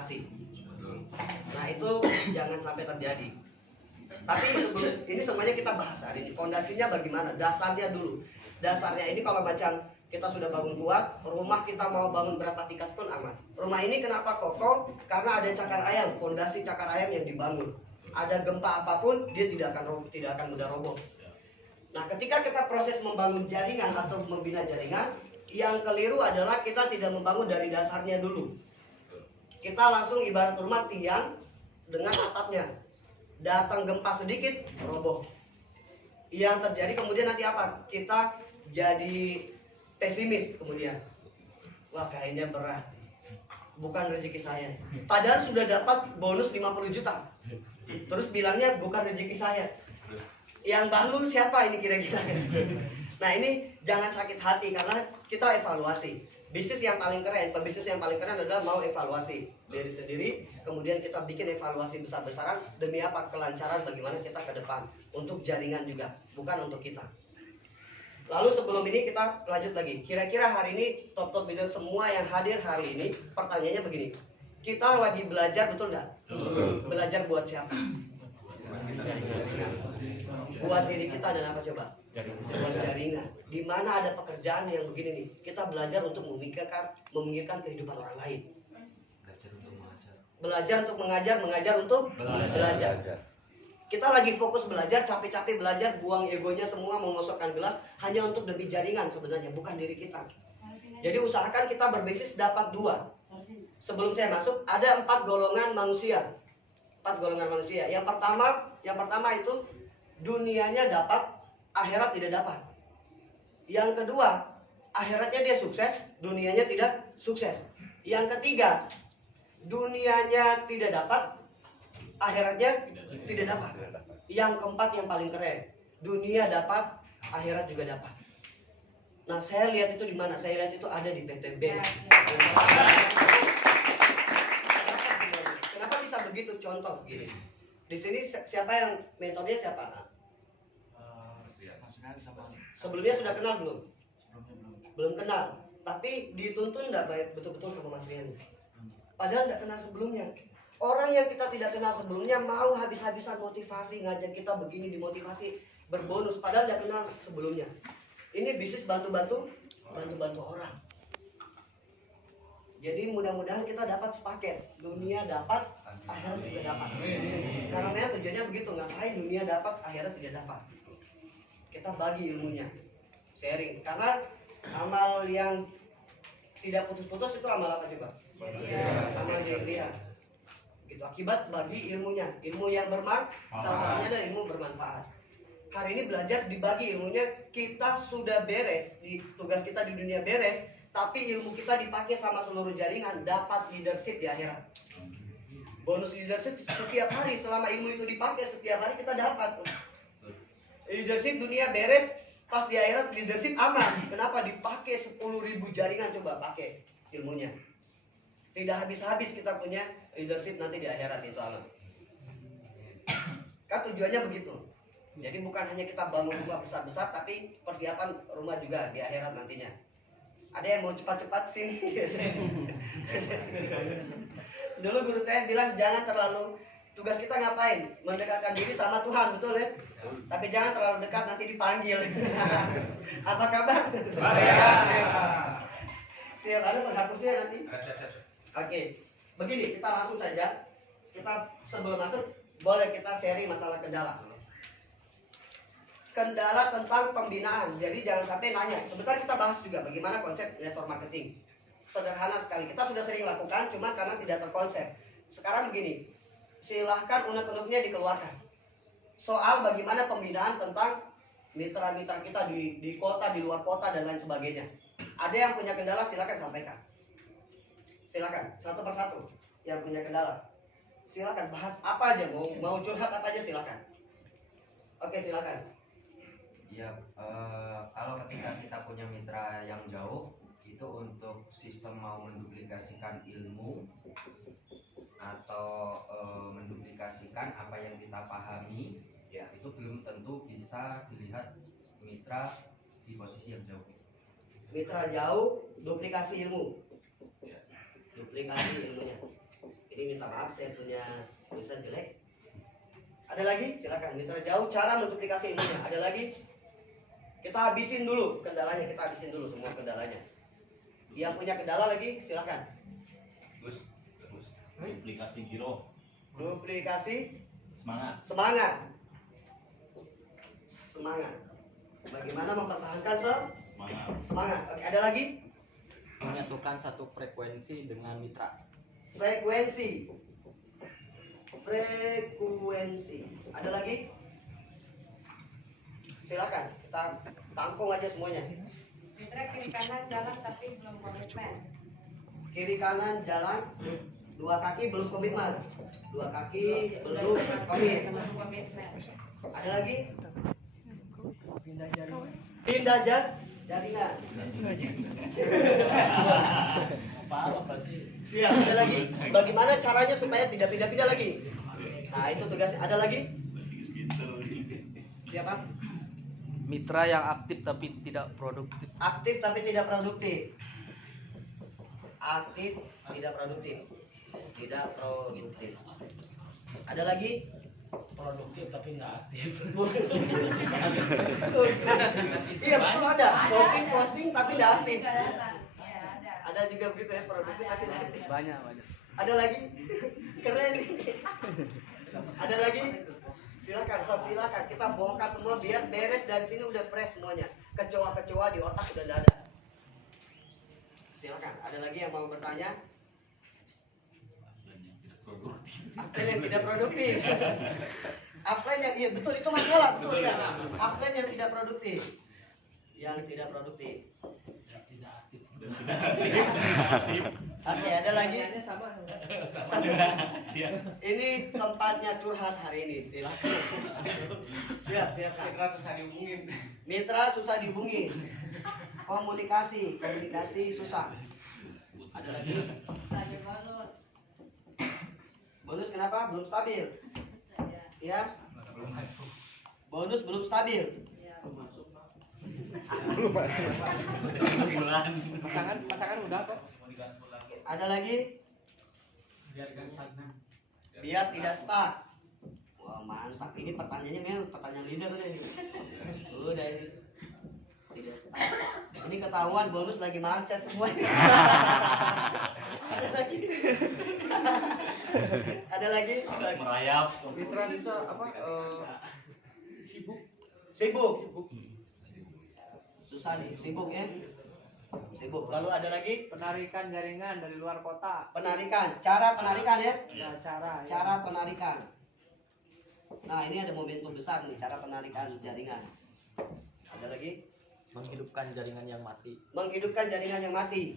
ekspektasi. Nah itu jangan sampai terjadi. Tapi ini semuanya kita bahas hari ini. Fondasinya bagaimana? Dasarnya dulu. Dasarnya ini kalau macam kita sudah bangun kuat, rumah kita mau bangun berapa tingkat pun aman. Rumah ini kenapa kokoh? Karena ada cakar ayam, fondasi cakar ayam yang dibangun. Ada gempa apapun dia tidak akan mudah roboh. Nah, ketika kita proses membangun jaringan atau membina jaringan, yang keliru adalah kita tidak membangun dari dasarnya dulu. Kita langsung ibarat rumah tiang dengan atapnya. Datang gempa sedikit, roboh. Yang terjadi kemudian nanti apa? Kita jadi pesimis kemudian. Wah, kayaknya berat. Bukan rezeki saya. Padahal sudah dapat bonus 50 juta. Terus bilangnya bukan rezeki saya. Yang bangun siapa ini kira-kira? Nah, ini jangan sakit hati karena kita evaluasi. Bisnis yang paling keren, pebisnis yang paling keren adalah mau evaluasi diri sendiri, kemudian kita bikin evaluasi besar-besaran demi apa? Kelancaran bagaimana kita ke depan untuk jaringan juga, bukan untuk kita. Lalu sebelum ini kita lanjut lagi. Kira-kira hari ini top leader semua yang hadir hari ini, pertanyaannya begini. Kita lagi belajar, betul nggak? Belajar buat siapa? Buat diri kita dan apa coba? Buat jaringan. Di mana ada pekerjaan yang begini nih, kita belajar untuk memikirkan kehidupan orang lain. Belajar untuk mengajar, mengajar untuk belajar. Kita lagi fokus belajar, capek-capek belajar, buang egonya semua, mengosokkan gelas hanya untuk demi jaringan sebenarnya, bukan diri kita. Jadi usahakan kita berbisnis dapat 2. Sebelum saya masuk, ada 4 golongan manusia. 4 golongan manusia. Yang pertama itu dunianya dapat, akhirat tidak dapat. Yang kedua, akhiratnya dia sukses, dunianya tidak sukses. Yang ketiga, dunianya tidak dapat, akhiratnya tidak dapat. Yang keempat yang paling keren, dunia dapat, akhirat juga dapat. Nah, saya lihat itu di mana? Saya lihat itu ada di PT BES. Kenapa bisa begitu? Contoh gini. Di sini siapa yang mentornya siapa? Sebelumnya sudah kenal belum? Belum kenal. Tapi dituntun nggak baik betul-betul sama Mas Rian? Padahal nggak kenal sebelumnya. Orang yang kita tidak kenal sebelumnya mau habis-habisan motivasi, ngajak kita begini, dimotivasi, berbonus, padahal tidak kenal sebelumnya. Ini bisnis bantu-bantu orang. Jadi mudah-mudahan kita dapat sepaket, dunia dapat, akhirat juga dapat. Karena memang tujuannya begitu, ngapain dunia dapat, akhirat tidak dapat. Kita bagi ilmunya, sharing. Karena amal yang tidak putus-putus itu amal apa coba? Amal jariah. Gitu. Akibat bagi ilmunya, ilmu yang bermanfaat, salah satunya adalah ilmu bermanfaat. Hari ini belajar dibagi ilmunya, kita sudah beres, tugas kita di dunia beres, tapi ilmu kita dipakai sama seluruh jaringan, dapat leadership di akhirat. Bonus leadership setiap hari, selama ilmu itu dipakai setiap hari kita dapat. Leadership dunia beres, pas di akhirat leadership aman. Kenapa? Dipakai 10.000 jaringan, coba pakai ilmunya. Tidak habis-habis kita punya leadership nanti di akhirat, insya Allah. Kan tujuannya begitu. Jadi bukan hanya kita bangun rumah besar-besar, tapi persiapan rumah juga di akhirat nantinya. Ada yang mau cepat-cepat sini? Dulu guru saya bilang jangan terlalu, tugas kita ngapain? Mendekatkan diri sama Tuhan, betul ya? Tapi jangan terlalu dekat, nanti dipanggil. Apa kabar? Siap, ada penghapusnya nanti. Oke, begini kita langsung saja. Kita sebelum masuk boleh kita sharing masalah kendala. Kendala tentang pembinaan. Jadi jangan sampai nanya. Sebentar kita bahas juga bagaimana konsep network marketing. Sederhana sekali. Kita sudah sering lakukan, cuma karena tidak terkonsep. Sekarang begini, silahkan unek-uneknya dikeluarkan. Soal bagaimana pembinaan tentang mitra-mitra kita di kota, di luar kota dan lain sebagainya. Ada yang punya kendala, silakan sampaikan. Silakan satu persatu yang punya kendala. Silakan bahas apa aja, mau curhat apa aja silakan. Oke, silakan. Ya, kalau ketika kita punya mitra yang jauh, itu untuk sistem mau menduplikasikan ilmu atau menduplikasikan apa yang kita pahami, ya itu belum tentu bisa dilihat mitra di posisi yang jauh. Mitra jauh, duplikasi ilmu. Duplikasi ilmunya. Ini minta maaf saya punya tulisan jelek. Ada lagi? Silakan. Mitra jauh, cara multiplikasi ilmunya. Ada lagi? Kita habisin dulu kendalanya, kita habisin dulu semua kendalanya. Yang punya kendala lagi, silakan. Gus. Duplikasi giro. Duplikasi Semangat. semangat. Semangat. Bagaimana mempertahankan Semangat. semangat? Oke, ada lagi? Menyatukan satu frekuensi dengan mitra. Frekuensi. Frekuensi. Ada lagi? Silakan, kita tampung aja semuanya. Mitra kiri kanan jalan tapi belum komitmen. Kiri kanan jalan, dua kaki belum komitmen. Dua kaki belum komit. Belum komitmen. Ada lagi? Pindah jaringan. Apa berarti? Siap. Ada lagi? Bagaimana caranya supaya tidak pindah-pindah lagi? Nah, itu tugasnya. Ada lagi? Siapa? Mitra yang aktif tapi tidak produktif. Aktif tapi tidak produktif. Aktif tidak produktif. Tidak produktif. Ada lagi? Produktif tapi nggak aktif. Iya betul ada. Posting tapi tidak aktif. Nggak datang. Ya, ada. Ada juga begitu ya, produktif tapi tidak aktif. Banyak. Ada lagi? Keren. Ada lagi? Silakan, sob, silakan. Kita bongkar semua biar beres dari sini udah fresh semuanya. Kecoa-kecoa di otak udah nggak ada. Silakan. Ada lagi yang mau bertanya? Apa yang tidak produktif? Apa yang iya betul itu masalah betul ya. Apa yang tidak produktif? Yang tidak produktif. Tidak aktif. Oke, ada lagi? Siap. Ini tempatnya curhat hari ini, silakan. Siap, silakan. Mitra susah dihubungin. Mitra susah dihubungi. Komunikasi susah. Ada lagi? Tadi bonus. Bonus kenapa? Belum stabil. Saja. Ya, Belum masuk. bonus belum stabil. Ya. Bulan. Pasangan udah kok. Ada lagi? Biar gas stagnan. Biar tidak stuck. Wah, mantap. Ini pertanyaannya memang pertanyaan leader nih. Udah ini. Tidak stuck. Ini ketahuan bonus lagi macet semuanya. Ada lagi? Ada lagi? Merayap. Mitra susah apa? Sibuk. Susah nih, sibuk ya. Sibuk. Lalu ada lagi? Penarikan jaringan dari luar kota. Penarikan. Cara penarikan ya. Nah, cara. Cara penarikan. Nah, ini ada momentum besar nih, cara penarikan jaringan. Ada lagi? Menghidupkan jaringan yang mati. Menghidupkan jaringan yang mati.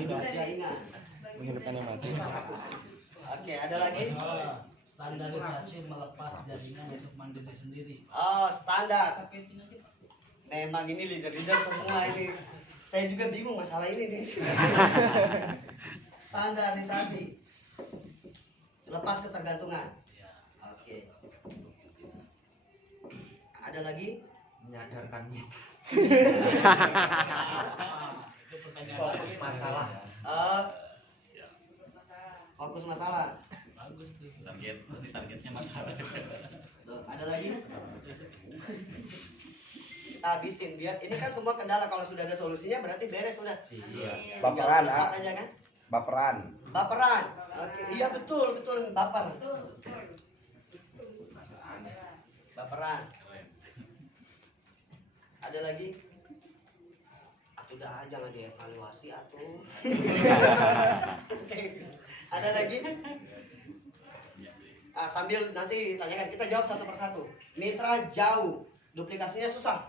Hidup jaringan. Menghidupkan yang mati. Oke, ada lagi? Standarisasi melepas jaringan untuk mandiri sendiri. Oh, standar. Memang ini leader-leader semua ini. Saya juga bingung masalah ini nih. Standarisasi. Lepas ketergantungan. Oke. Ada lagi? Menyadarkan mitra. Itu pertanyaan Fokus masalah. Masalah. Fokus masalah. bagus tuh. Targetnya masalah. Tuh, ada lagi? Kita habisin biar ini kan semua kendala, kalau sudah ada solusinya berarti beres sudah. Iya. Baperan, Tinggal ah. aja kan? Baperan. Baperan. Oke, iya betul baper. Betul. Baperan. Ada lagi? Udah jangan dievaluasi atuh. Ada lagi? Sambil nanti tanyakan, kita jawab satu persatu. Mitra jauh, duplikasinya susah.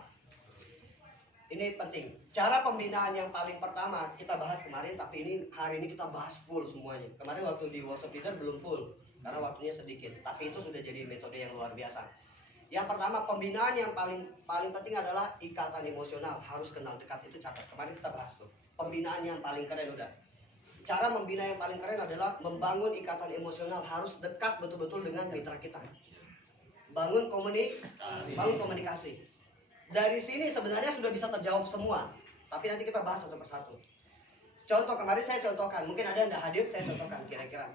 Ini penting. Cara pembinaan yang paling pertama kita bahas kemarin, tapi ini hari ini kita bahas full semuanya. Kemarin waktu di workshop leader belum full karena waktunya sedikit, tapi itu sudah jadi metode yang luar biasa. Yang pertama, pembinaan yang paling penting adalah ikatan emosional. Harus kenal dekat, itu catat. Kemarin kita bahas tuh. Pembinaan yang paling keren udah. Cara membina yang paling keren adalah membangun ikatan emosional. Harus dekat betul-betul dengan mitra kita. Bangun komunikasi. Dari sini sebenarnya sudah bisa terjawab semua. Tapi nanti kita bahas satu persatu. Contoh kemarin saya contohkan, mungkin ada yang tidak hadir, saya contohkan kira-kira.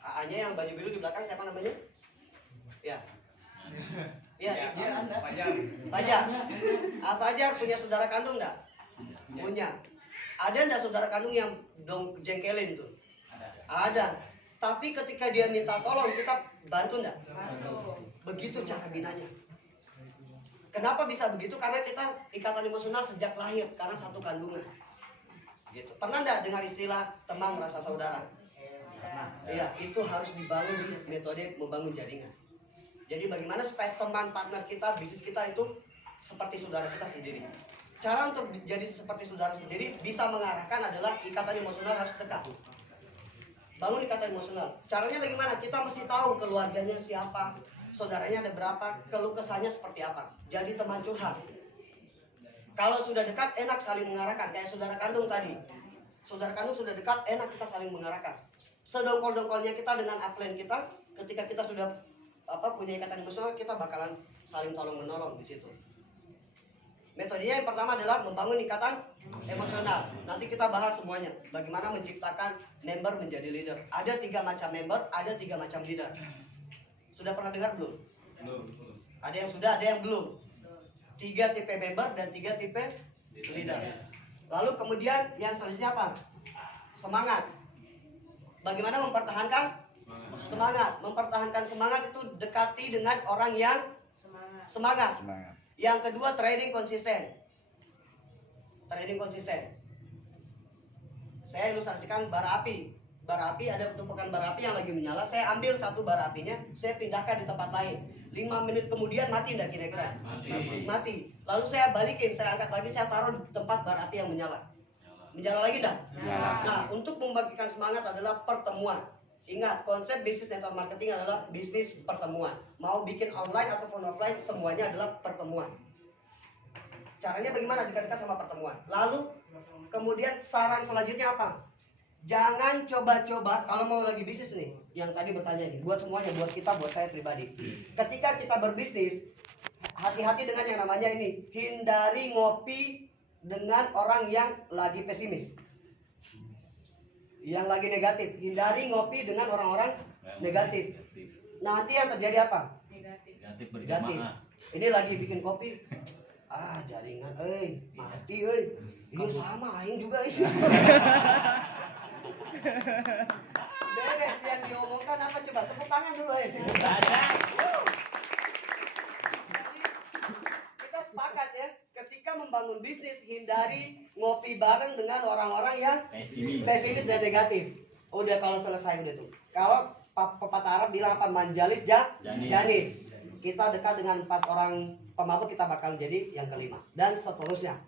AA-nya yang baju biru di belakang siapa namanya? Ya. Iya, Fajar. Fajar punya saudara kandung enggak? Punya. Ada enggak saudara kandung yang dong jengkelin tuh? Ada. Tapi ketika dia minta tolong, kita bantu enggak? Begitu cara binanya. Kenapa bisa begitu? Karena kita ikatan emosional sejak lahir, karena satu kandungan. Gitu. Pernah enggak dengar istilah teman rasa saudara? Iya, itu harus dibangun di metode membangun jaringan. Jadi bagaimana supaya teman partner kita, bisnis kita itu seperti saudara kita sendiri. Cara untuk jadi seperti saudara sendiri bisa mengarahkan adalah ikatan emosional harus dekat. Bangun ikatan emosional. Caranya bagaimana? Kita mesti tahu keluarganya siapa, saudaranya ada berapa, keluh kesahnya seperti apa. Jadi teman curhat. Kalau sudah dekat, enak saling mengarahkan. Kayak saudara kandung tadi. Saudara kandung sudah dekat, enak kita saling mengarahkan. Sedongkol-dongkolnya kita dengan upline kita, ketika kita sudah punya ikatan emosional, kita bakalan saling tolong menolong di situ. Metodenya yang pertama adalah membangun ikatan emosional. Nanti kita bahas semuanya. Bagaimana menciptakan member menjadi leader. Ada 3 macam member, ada 3 macam leader. Sudah pernah dengar belum? Belum. Ada yang sudah, ada yang belum. 3 tipe member dan 3 tipe leader. Lalu kemudian yang selanjutnya apa? Semangat. Bagaimana mempertahankan semangat? Mempertahankan semangat itu dekati dengan orang yang semangat. Yang kedua, training konsisten. Training konsisten. Saya ilustrasikan bara api. Bara api, ada tumpukan bara api yang lagi menyala. Saya ambil satu bara apinya, saya pindahkan di tempat lain. 5 menit kemudian mati enggak kira-kira? Mati. Lalu saya balikin, saya angkat lagi, saya taruh di tempat bara api yang menyala. Menyala lagi enggak? Nah, untuk membagikan semangat adalah pertemuan. Ingat, konsep bisnis network marketing adalah bisnis pertemuan. Mau bikin online ataupun offline, semuanya adalah pertemuan. Caranya bagaimana? Dekat-dekat sama pertemuan. Lalu, kemudian saran selanjutnya apa? Jangan coba-coba, kalau mau lagi bisnis nih, yang tadi bertanya nih, buat semuanya, buat kita, buat saya pribadi. Ketika kita berbisnis, hati-hati dengan yang namanya ini. Hindari ngopi dengan orang yang lagi pesimis, yang lagi negatif. Hindari ngopi dengan orang-orang negatif. Nanti yang terjadi apa? Negatif. Ini lagi bikin kopi, jaringan, mati, iya sama, aing juga isi. Beres yang diomongkan apa coba? Tepuk tangan dulu Kita sepakat ya, ketika membangun bisnis, hindari ngopi bareng dengan orang-orang yang pesimis dan negatif. Udah, kalau selesai udah tuh. Kalau pepatah Arab bilang apa? Manjalis janis. Kita dekat dengan 4 orang pemabuk, kita bakal jadi yang kelima dan seterusnya.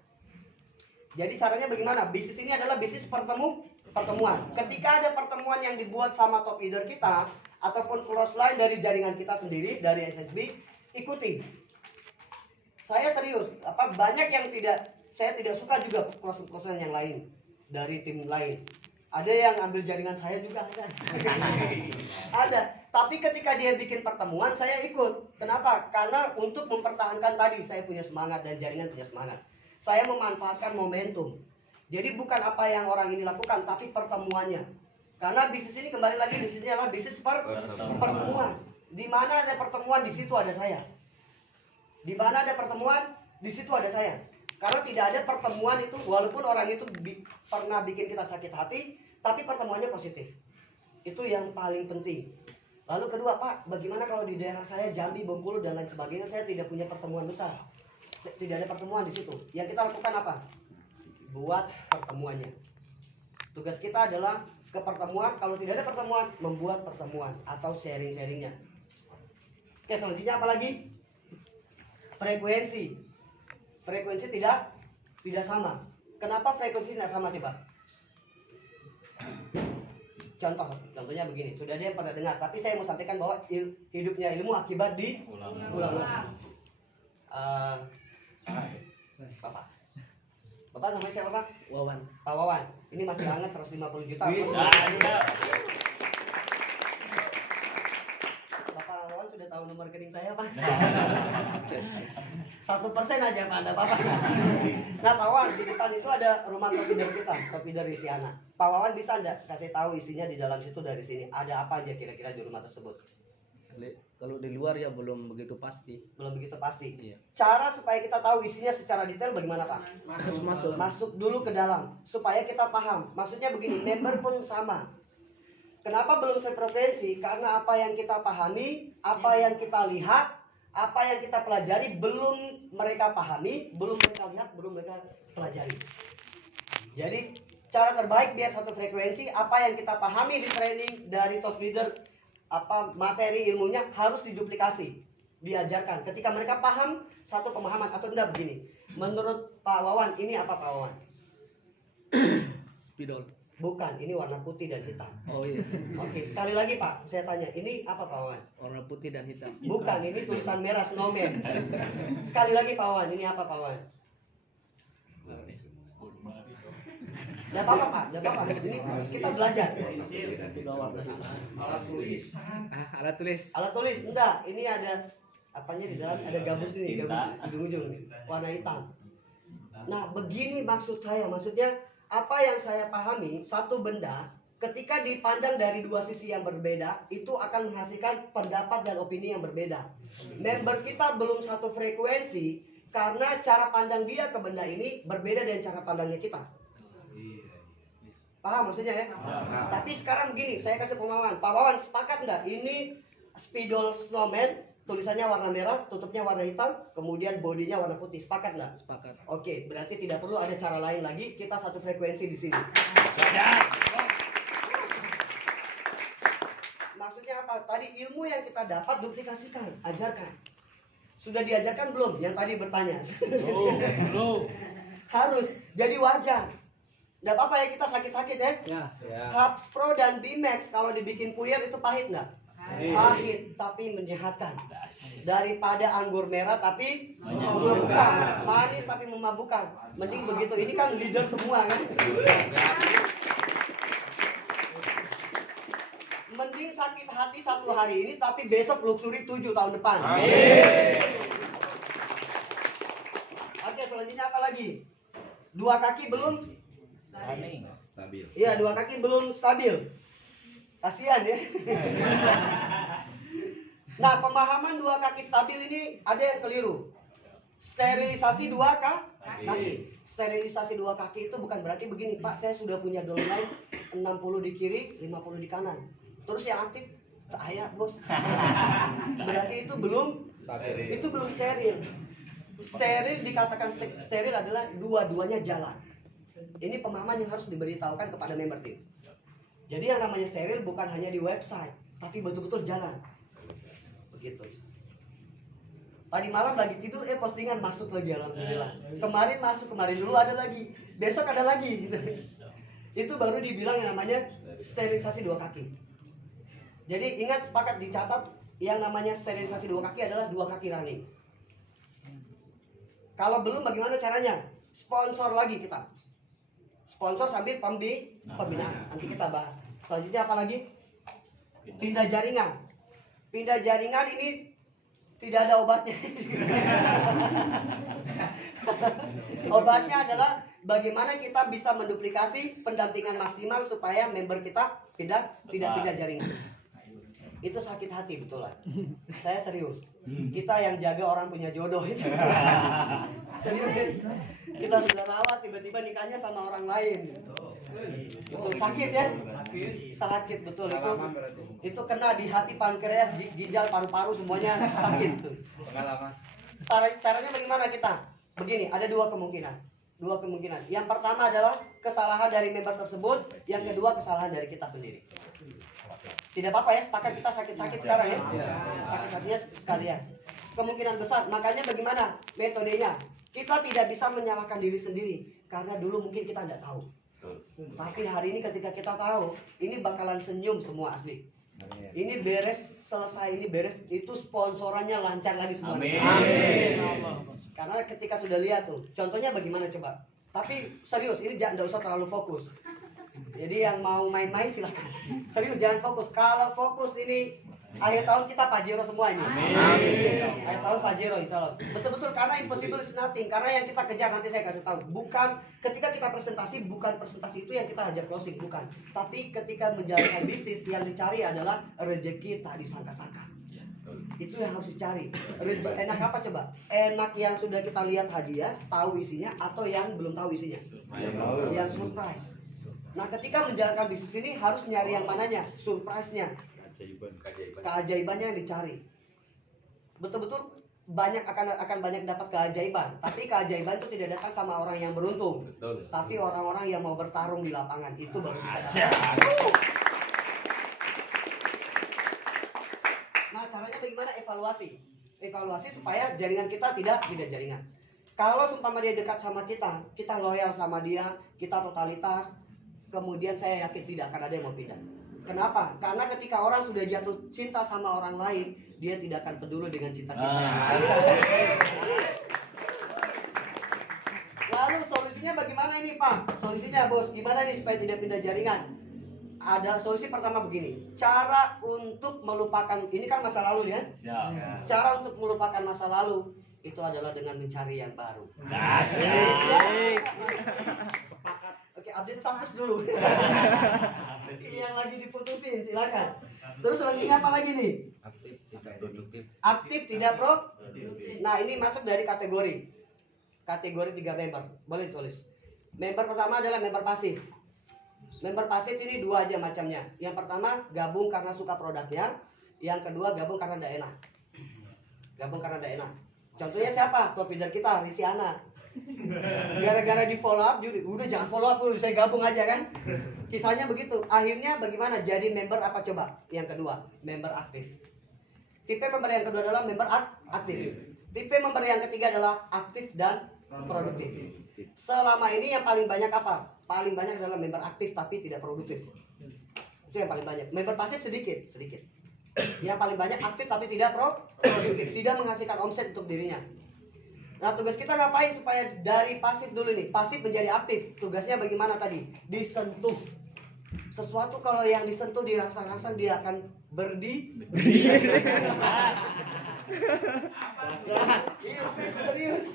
Jadi caranya bagaimana? Bisnis ini adalah bisnis pertemuan. Ketika ada pertemuan yang dibuat sama top leader kita ataupun crossline dari jaringan kita sendiri dari SSB, ikuti. Saya serius, banyak yang saya tidak suka juga crossline yang lain dari tim lain. Ada yang ambil jaringan saya juga ada. Ada. Tapi ketika dia bikin pertemuan, saya ikut. Kenapa? Karena untuk mempertahankan tadi, saya punya semangat dan jaringan punya semangat. Saya memanfaatkan momentum. Jadi bukan apa yang orang ini lakukan, tapi pertemuannya. Karena bisnis ini kembali lagi, bisnisnya adalah bisnis pertemuan. Di mana ada pertemuan, di situ ada saya. Di mana ada pertemuan, di situ ada saya. Karena tidak ada pertemuan itu, walaupun orang itu pernah bikin kita sakit hati, tapi pertemuannya positif. Itu yang paling penting. Lalu kedua, Pak, bagaimana kalau di daerah saya, Jambi, Bengkulu, dan lain sebagainya, saya tidak punya pertemuan besar. Tidak ada pertemuan di situ. Yang kita lakukan apa? Buat pertemuannya. Tugas kita adalah ke pertemuan. Kalau tidak ada pertemuan, membuat pertemuan atau sharing-sharingnya. Oke, selanjutnya apa lagi? Frekuensi. Frekuensi tidak sama. Kenapa frekuensi tidak sama, coba? Contohnya begini. Sudah ada yang pernah dengar, tapi saya mau sampaikan bahwa hidupnya ilmu akibat diulang-ulang. Bapak namanya siapa, Pak? Wawan. Pak Wawan. Ini masih hangat 150 juta. Bapak Wawan sudah tahu nomor rekening saya Pak. 1% aja Pak, ada apa-apa. Nah Pak Wawan, di depan itu ada rumah top leader kita, top leader Isyana. Pak Wawan bisa enggak kasih tahu isinya di dalam situ dari sini? Ada apa aja kira-kira di rumah tersebut? Kalau di luar ya belum begitu pasti. Belum begitu pasti. Iya. Cara supaya kita tahu isinya secara detail bagaimana Pak? Masuk dulu ke dalam supaya kita paham. Maksudnya begini, member pun sama. Kenapa belum sefrekuensi? Karena apa yang kita pahami, apa yang kita lihat, apa yang kita pelajari belum mereka pahami, belum mereka lihat, belum mereka pelajari. Jadi cara terbaik biar satu frekuensi, apa yang kita pahami di training dari top leader, apa materi ilmunya harus diduplikasi, diajarkan. Ketika mereka paham satu pemahaman atau enggak begini. Menurut Pak Wawan, ini apa Pak Wawan? Spidol. Bukan, ini warna putih dan hitam. Oh iya. Oke, sekali lagi Pak, saya tanya, ini apa Pak Wawan? Warna putih dan hitam. Bukan, ini tulisan merah snowman. Sekali lagi Pak Wawan, ini apa Pak Wawan? Gak apa-apa Pak, gak apa-apa. Ini kita belajar. Alat tulis. Alat tulis, enggak. Ini ada apanya di dalam? Ada gabus ini, gabus di ujung nih, warna hitam. Nah, begini maksud saya. Maksudnya apa yang saya pahami, satu benda ketika dipandang dari dua sisi yang berbeda, itu akan menghasilkan pendapat dan opini yang berbeda. Member kita belum satu frekuensi karena cara pandang dia ke benda ini berbeda dengan cara pandangnya kita. Paham maksudnya ya? Tapi sekarang begini, saya kasih pemahaman. Pak Wawan sepakat enggak? Ini spidol snowman, tulisannya warna merah, tutupnya warna hitam, kemudian bodinya warna putih. Sepakat enggak? Sepakat. Oke, berarti tidak perlu ada cara lain lagi. Kita satu frekuensi di sini. Maksudnya apa? Tadi ilmu yang kita dapat duplikasikan, ajarkan. Sudah diajarkan belum? Yang tadi bertanya. Harus. Jadi wajar. Nggak apa-apa ya kita sakit-sakit ya. Ya. Hubs Pro dan Bimax kalau dibikin puyer itu pahit nggak? Pahit, tapi menyehatkan. Daripada anggur merah tapi memabukkan, manis tapi memabukkan. Mending begitu. Ini kan leader semua kan. Mending sakit hati 1 hari ini tapi besok luxury 7 tahun depan. Oke, selanjutnya apa lagi? 2 kaki belum? Stabil. Iya, 2 kaki belum stabil. Kasihan ya. Nah, pemahaman 2 kaki stabil ini ada yang keliru. Sterilisasi 2 kaki. Sterilisasi 2 kaki itu bukan berarti begini, Pak, saya sudah punya downline 60 di kiri, 50 di kanan. Terus yang aktif saya, Bos. Berarti itu belum steril. Steril dikatakan steril adalah dua-duanya jalan. Ini pemahaman yang harus diberitahukan kepada member tim. Jadi yang namanya steril bukan hanya di website, tapi betul-betul jalan. Begitu. Tadi malam lagi tidur, postingan masuk lagi, alhamdulillah. Kemarin masuk, kemarin dulu ada lagi, besok ada lagi. Gitu. Itu baru dibilang yang namanya sterilisasi 2 kaki. Jadi ingat, sepakat dicatat, yang namanya sterilisasi 2 kaki adalah 2 kaki running. Kalau belum bagaimana caranya? Sponsor lagi kita. Sponsor sambil pembinaan. Nanti kita bahas. Selanjutnya apa lagi? Pindah jaringan. Pindah jaringan ini tidak ada obatnya. Obatnya adalah bagaimana kita bisa menduplikasi pendampingan maksimal supaya member kita tidak pindah jaringan. Itu sakit hati betul lah. Saya serius. Kita yang jaga orang punya jodoh itu. Serius. Kita sudah rawat, tiba-tiba nikahnya sama orang lain. Betul, sakit ya? Sakit betul itu. Itu kena di hati, pankreas, ginjal, paru-paru semuanya sakit. Caranya bagaimana kita? Begini, ada 2 kemungkinan. 2 kemungkinan. Yang pertama adalah kesalahan dari member tersebut, yang kedua kesalahan dari kita sendiri. Tidak apa-apa ya, sepakat kita sakit-sakit sekarang ya. Sakit hatinya sekalian. Kemungkinan besar, makanya bagaimana metodenya? Kita tidak bisa menyalahkan diri sendiri karena dulu mungkin kita tidak tahu. Tapi hari ini ketika kita tahu, ini bakalan senyum semua asli. Ini beres, selesai ini beres, itu sponsorannya lancar lagi semua. Amin. Karena ketika sudah lihat tuh, contohnya bagaimana coba. Tapi serius, ini jangan usah terlalu fokus. Jadi yang mau main-main silahkan. Serius, jangan fokus. Kalau fokus ini Akhir tahun kita Pajero semua ini. Akhir tahun Pajero insya Allah. Betul-betul karena impossible is nothing. Karena yang kita kejar nanti saya kasih tahu. Bukan ketika kita presentasi, bukan presentasi itu yang kita hajar closing, bukan. Tapi ketika menjalankan bisnis yang dicari adalah rezeki tak disangka-sangka. Itu yang harus dicari. Enak apa coba? Enak yang sudah kita lihat hadiah, tahu isinya, atau yang belum tahu isinya? Yang surprise. Nah, ketika menjalankan bisnis ini harus nyari yang mananya? Surprise-nya. Keajaibannya yang dicari. Betul-betul banyak akan banyak dapat keajaiban. Tapi keajaiban itu tidak datang sama orang yang beruntung. Tapi orang-orang yang mau bertarung di lapangan itu baru bisa dapat. Nah, caranya bagaimana? Evaluasi. Evaluasi supaya jaringan kita tidak jaringan. Kalau seumpama dia dekat sama kita, kita loyal sama dia, kita totalitas, kemudian saya yakin tidak akan ada yang mau pindah. Kenapa? Karena ketika orang sudah jatuh cinta sama orang lain, dia tidak akan peduli dengan cinta kita yang lain. Lalu solusinya bagaimana ini, Pak? Solusinya, Bos, gimana nih supaya tidak pindah jaringan? Ada solusi pertama begini. Cara untuk melupakan, ini kan masa lalu ya? Cara untuk melupakan masa lalu itu adalah dengan mencari yang baru. Sepakat. Oke, update status dulu. Yang lagi diputusin, silakan. Terus selanjutnya apa lagi nih? Aktif tidak produktif. Aktif tidak produktif. Nah, ini masuk dari kategori 3 member. Boleh ditulis. Member pertama adalah member pasif. Member pasif ini 2 aja macamnya. Yang pertama gabung karena suka produknya. Yang kedua gabung karena tidak enak. Gabung karena tidak enak. Contohnya siapa? Top leader kita, Risiana. Gara-gara di follow up, udah jangan follow up dulu, saya gabung aja kan. Kisahnya begitu. Akhirnya bagaimana? Jadi member apa coba? Yang kedua, member aktif. Tipe member yang kedua adalah member aktif. Tipe member yang ketiga adalah aktif dan produktif. Selama ini yang paling banyak apa? Paling banyak adalah member aktif tapi tidak produktif. Itu yang paling banyak. Member pasif sedikit. Yang paling banyak aktif tapi tidak produktif, tidak menghasilkan omset untuk dirinya. Nah, tugas kita ngapain supaya dari pasif dulu nih, pasif menjadi aktif. Tugasnya bagaimana tadi? Disentuh. Sesuatu kalau yang disentuh dirasa-rasa dia akan Iya, serius.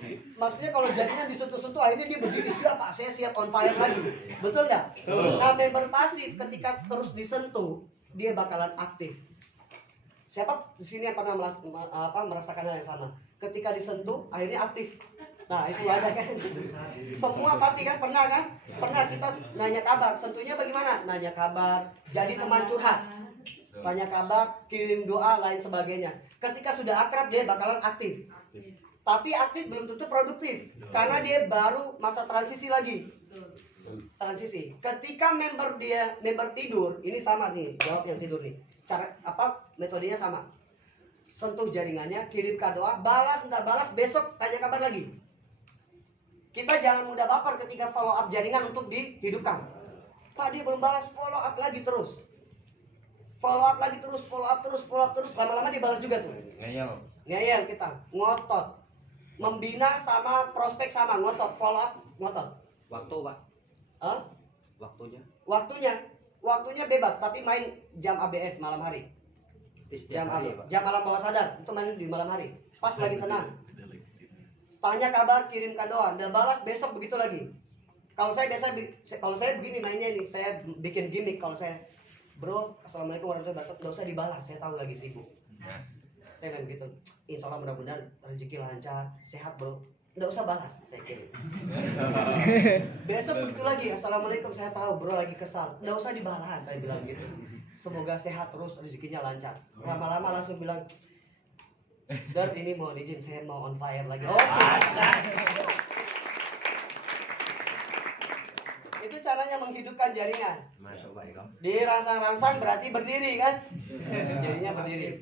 Maksudnya kalau jaringan disentuh-sentuh akhirnya dia berdiri, siap Pak, saya siap on fire lagi. Betul nggak? Nah, member pasif ketika terus disentuh, dia bakalan aktif. Siapa di sini yang pernah merasakan hal yang sama? Ketika disentuh, akhirnya aktif. Nah, itu ada kan? Semua pasti kan pernah kan? Pernah kita nanya kabar, sentuhnya bagaimana? Nanya kabar, jadi teman curhat. Tanya kabar, kirim doa, lain sebagainya. Ketika sudah akrab, dia bakalan aktif. Tapi aktif belum tentu produktif, karena dia baru masa transisi lagi. Transisi. Ketika member tidur, ini sama nih, jawab yang tidur nih. Cara metodenya sama. Sentuh jaringannya, kirimkan doa, balas entah balas, besok tanya kabar lagi. Kita jangan mudah baper ketika follow up jaringan untuk dihidupkan. Pak, dia belum balas, follow up lagi terus. Follow up lagi terus, follow up terus, lama-lama dibalas juga tuh. Ngeyel kita, ngotot. Membina sama prospek sama, ngotot, follow up, ngotot. Waktu, Pak. Waktunya bebas, tapi main jam ABS malam hari. Jam alam bawah sadar, itu main di malam hari. Pas lagi tenang. Tanya kabar, kirimkan doa, dan balas besok begitu lagi. Kalau saya begini mainnya nih, saya bikin gimmick kalau saya, bro, assalamualaikum warahmatullahi wabarakatuh, nggak usah dibalas, saya tahu lagi sibuk. Saya bilang gitu, insya Allah mudah-mudahan rezeki lancar, sehat bro, nggak usah balas, saya kirim. Besok begitu lagi, assalamualaikum, saya tahu bro lagi kesal, nggak usah dibalas, saya bilang gitu. Semoga sehat terus, rezekinya lancar. Lama-lama langsung bilang, Dar, ini mohon izin, saya mau on fire lagi. Itu caranya menghidupkan jaringan. Dirangsang-rangsang berarti berdiri kan? Jadinya berdiri.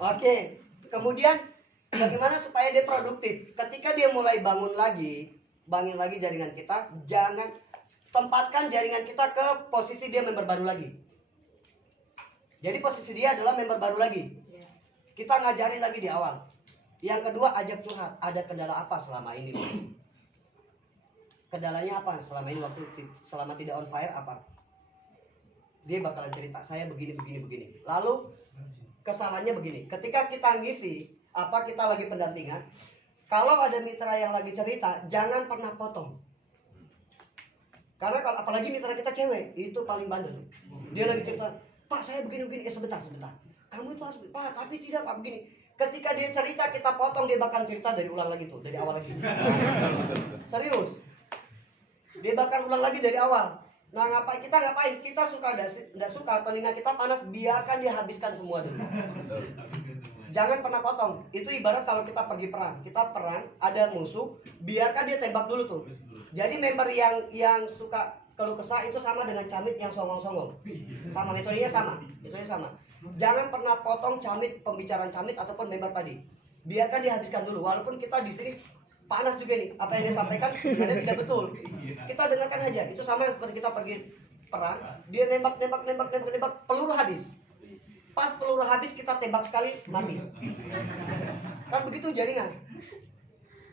Oke. Kemudian bagaimana supaya dia produktif? Ketika dia mulai bangun lagi jaringan kita, jangan tempatkan jaringan kita ke posisi dia member baru lagi. Jadi posisi dia adalah member baru lagi. Kita ngajarin lagi di awal. Yang kedua, ajak curhat. Ada kendala apa selama ini? Kendalanya apa selama ini selama tidak on fire apa? Dia bakalan cerita, saya begini. Lalu kesalahannya begini. Ketika kita ngisi, kita lagi pendampingan, kalau ada mitra yang lagi cerita, jangan pernah potong. Karena kalau apalagi mitra kita cewek, itu paling bandel. Dia lagi cerita, Pak saya begini-begini, sebentar. Kamu itu harus, Pak tapi tidak Pak begini. Ketika dia cerita, kita potong, dia bakal cerita dari ulang lagi tuh, dari awal lagi. Serius. Dia bakal ulang lagi dari awal. Nah kita ngapain? Kita suka tidak suka, telinga kita panas, biarkan dia habiskan semua dulu. Jangan pernah potong. Itu ibarat kalau kita pergi perang. Kita perang, ada musuh, biarkan dia tembak dulu tuh. Jadi member yang suka keluh kesah itu sama dengan camit yang songong-songong. Sama, metodenya sama. Jangan pernah potong camit, pembicaraan camit ataupun member tadi. Biarkan dia habiskan dulu. Walaupun kita di sini panas juga nih, apa yang dia sampaikan sebenarnya tidak betul. Kita dengarkan aja. Itu sama seperti kita pergi perang, dia nembak, peluru habis. Pas peluru habis kita tembak sekali, mati. Kan begitu jaringan.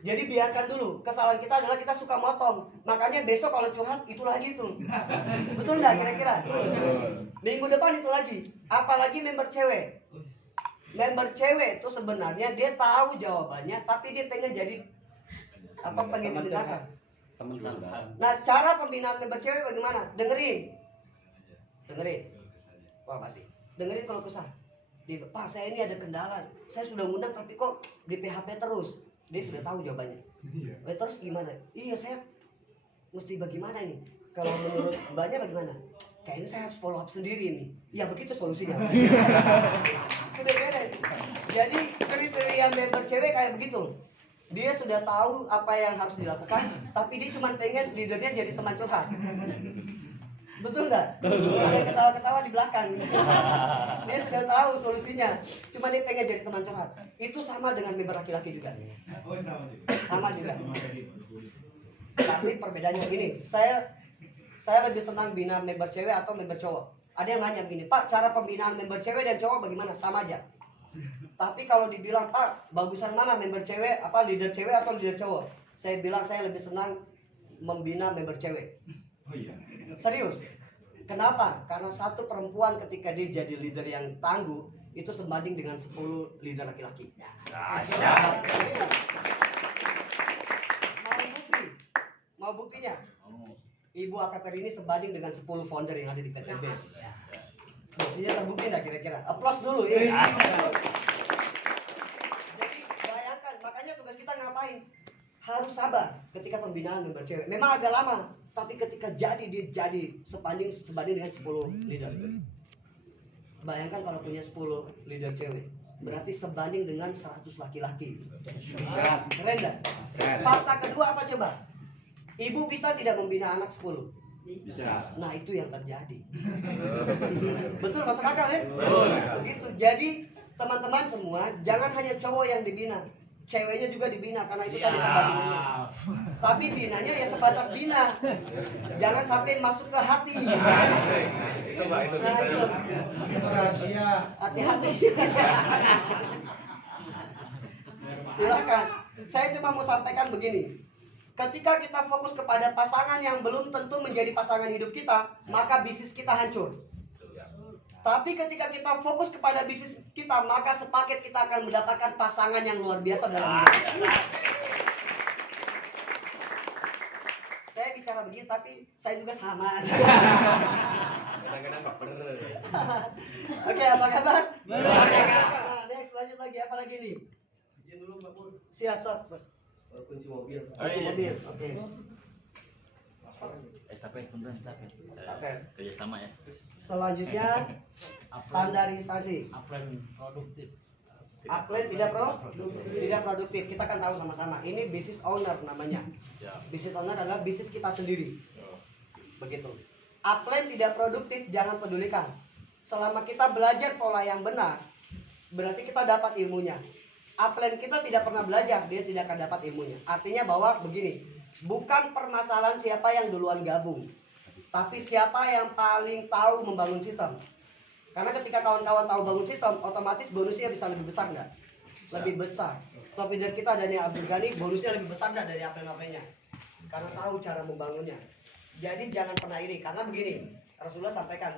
Jadi biarkan dulu. Kesalahan kita adalah kita suka motong. Makanya besok kalau curhat itu lagi tuh. Betul nggak kira-kira? Minggu depan itu lagi. Apalagi member cewek. Member cewek itu sebenarnya dia tahu jawabannya, tapi dia pengen jadi pengen didengarkan. Teman santai. Nah, cara pembinaan member cewek bagaimana? Dengerin. Wah, masih. Dengerin kalau kesah. Pak, saya ini ada kendala. Saya sudah ngundang tapi kok di PHP terus. Dia sudah tahu jawabannya. Terus gimana? Iya, saya mesti bagaimana ini? Kalau menurut Mbaknya bagaimana? Kayaknya saya harus follow up sendiri nih. Ya begitu solusinya. Sudah beres. Jadi kriteria member cewek kayak begitu. Dia sudah tahu apa yang harus dilakukan, tapi dia cuma pengen leadernya jadi teman curhat. Betul nggak? Ada ketawa-ketawa di belakang. Dia sudah tahu solusinya, cuma dia pengen jadi teman curhat. Itu sama dengan member laki-laki juga. Sama juga. Tapi perbedaannya gini, saya lebih senang bina member cewek atau member cowok. Ada yang nanya begini, Pak, cara pembinaan member cewek dan cowok bagaimana? Sama aja. Tapi kalau dibilang, Pak, bagusan mana member cewek, leader cewek atau leader cowok? Saya bilang saya lebih senang membina member cewek. Serius. Kenapa? Karena satu perempuan ketika dia jadi leader yang tangguh, itu sebanding dengan 10 leader laki-laki. Mau buktinya? Ibu AKPR ini sebanding dengan 10 founder yang ada di PT BES. Buktinya terbukti enggak kira-kira? Applause dulu ya. Jadi bayangkan, makanya tugas kita ngapain? Harus sabar ketika pembinaan member cewek. Memang agak lama, tapi ketika dia jadi sebanding dengan 10 leader. Bayangkan kalau punya 10 leader cewek, berarti sebanding dengan 100 laki-laki. Keren enggak? Fakta kedua apa coba? Ibu bisa tidak membina anak 10? Bisa. Nah itu yang terjadi. Betul, masuk akal ya? Begitu. Jadi teman-teman semua, jangan hanya cowok yang dibina, ceweknya juga dibina, karena itu tadi perbandingannya. Tapi binanya ya sebatas bina, jangan sampai masuk ke hati. Itu Pak, itu Nah, itu. Hati-hati. Silakan. Saya cuma mau sampaikan begini. Ketika kita fokus kepada pasangan yang belum tentu menjadi pasangan hidup kita, maka bisnis kita hancur. Tapi ketika kita fokus kepada bisnis kita, maka sepaket kita akan mendapatkan pasangan yang luar biasa dalam hidup. Saya bicara begini, tapi saya juga sama. kadang-kadang baper. Oke, apa kabar? Nah, next, lanjut lagi, apa lagi nih? Izin dulu Mbak Pur. Siap, Kunci mobil. mobil. Oke. Estafet, beneran estafet. Kerjasama ya. Selanjutnya standarisasi. Upline produktif. Upline tidak produktif. Kita kan tahu sama-sama. Ini business owner namanya. Business owner adalah bisnis kita sendiri. Begitu. Upline tidak produktif, jangan pedulikan. Selama kita belajar pola yang benar, berarti kita dapat ilmunya. Upline kita tidak pernah belajar, dia tidak akan dapat ilmunya. Artinya bahwa begini, bukan permasalahan siapa yang duluan gabung, tapi siapa yang paling tahu membangun sistem. Karena ketika kawan-kawan tahu bangun sistem, otomatis bonusnya bisa lebih besar nggak? Lebih besar. Top leader kita Daniel Abdul Ghani, bonusnya lebih besar nggak dari upline-upline-nya? Karena tahu cara membangunnya. Jadi jangan pernah iri, karena begini, Rasulullah sampaikan,